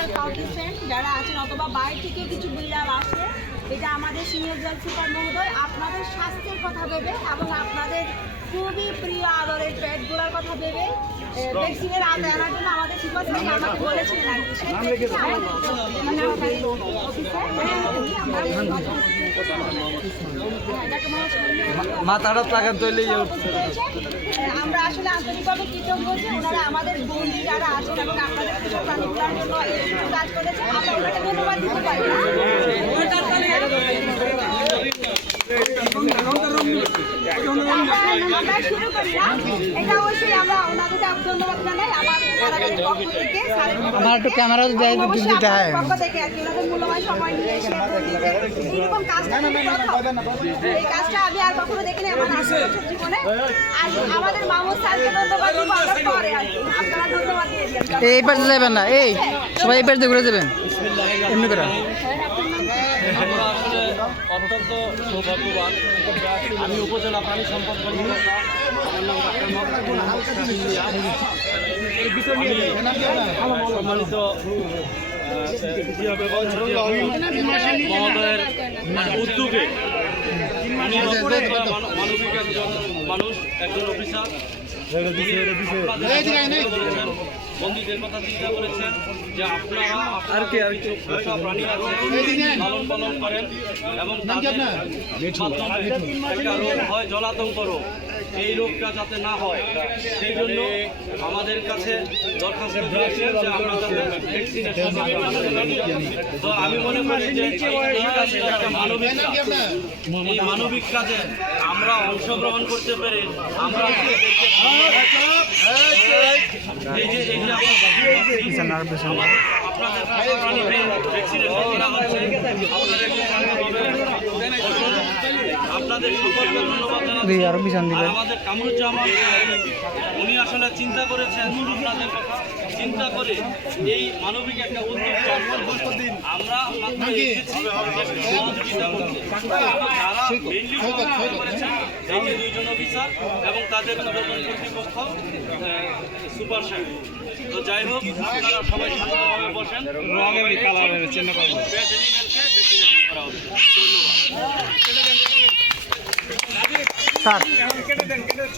আমাদের পার্টিসিপেন্ট যারা আছেন অথবা বাইরে থেকেও কিছু বিড়াল আসে, এটা আমাদের সিনিয়র জেল সুপার মহোদয় আপনাদের স্বাস্থ্যের কথা ভেবে এবং আপনাদের খুবই প্রিয় আদরের পেটগুলোর কথা ভেবে ভ্যাকসিনের আওতায় আনার জন্য আমাদের সুপার স্যার আমাকে বলেছিলেন আর কি। সেই মাথাটা লাগান তৈরি আমরা আসলে আন্তরিকভাবে কৃতজ্ঞ যে ওনারা আমাদের বন্ধু যারা আছেন এবং আপনাদের কৃষক প্রাণীগুলোর জন্য এই কাজ করেছে। আমরা ওনাকে ধন্যবাদ দিতে পারি না। আমরা শুরু করি না, এটা অবশ্যই আমরা ওনাদের ধন্যবাদ জানাই আমার কারাগারের পক্ষ থেকে, আমার একটু ক্যামেরা দেয় দিতে হয় পক্ষ থেকে আর কি ওনাদের মূল্যবান সময় নিয়ে এসে এইরকম কাজটা কিন্তু প্রথম। এই কাজটা আমি আর কখনো দেখিনি আমার 8 বছর জীবনে। আর আমাদের মামুন স্যারকে ধন্যবাদ দিব আমরা পরে আর কি। আপনারা ধন্যবাদ দিয়ে দিন। এই পাশে যাবেন না, এই সবাই এই পাশে ঘুরে যাবেন এমনি করে। আমরা আসলে অত্যন্ত সৌভাগ্যবান। আমি উপজেলা প্রাণী সম্পদ কর্মকর্তা, আমার নাম ডাক্তার সম্মানিত মহোদয়ের উদ্যোগে মানবিক একজন মানুষ, একজন অফিসার বন্দীদের কথা চিন্তা করেছেন যে আপনারা আপনার পোষা প্রাণী লালন পালন করেন এবং তাদের একটা রোগ হয় জলাতঙ্ক রোগ, এই রোগটা যাতে না হয় সেই জন্য আমাদের কাছে দরখাস্ত দিয়েছেন যে আমরা যাতে ভ্যাকসিনেশন। তো আমি মনে করি যে একটা মানবিক কাজ, এই মানবিক কাজে আমরা অংশগ্রহণ করতে পেরে আমরা আপনাদের ভ্যাকসিনেশন করা হচ্ছে, আপনাদের সকলকে ধন্যবাদ জানাচ্ছি। আমাদের কামরুজ্জামান উনি আসলে চিন্তা করেছেন আপনাদের কথা চিন্তা করে এই মানবিক একটা উদ্যোগ আমরা মাত্র এসেছি সহযোগিতা করতে। যারা মেইনলি সহযোগিতা করেছেন এই যে 2 জন অফিসার এবং তাদের কর্তৃপক্ষ সুপার সাহেব। তো যাই হোক আপনারা সবাই শান্তভাবে বসেন। ধন্যবাদ। স্যার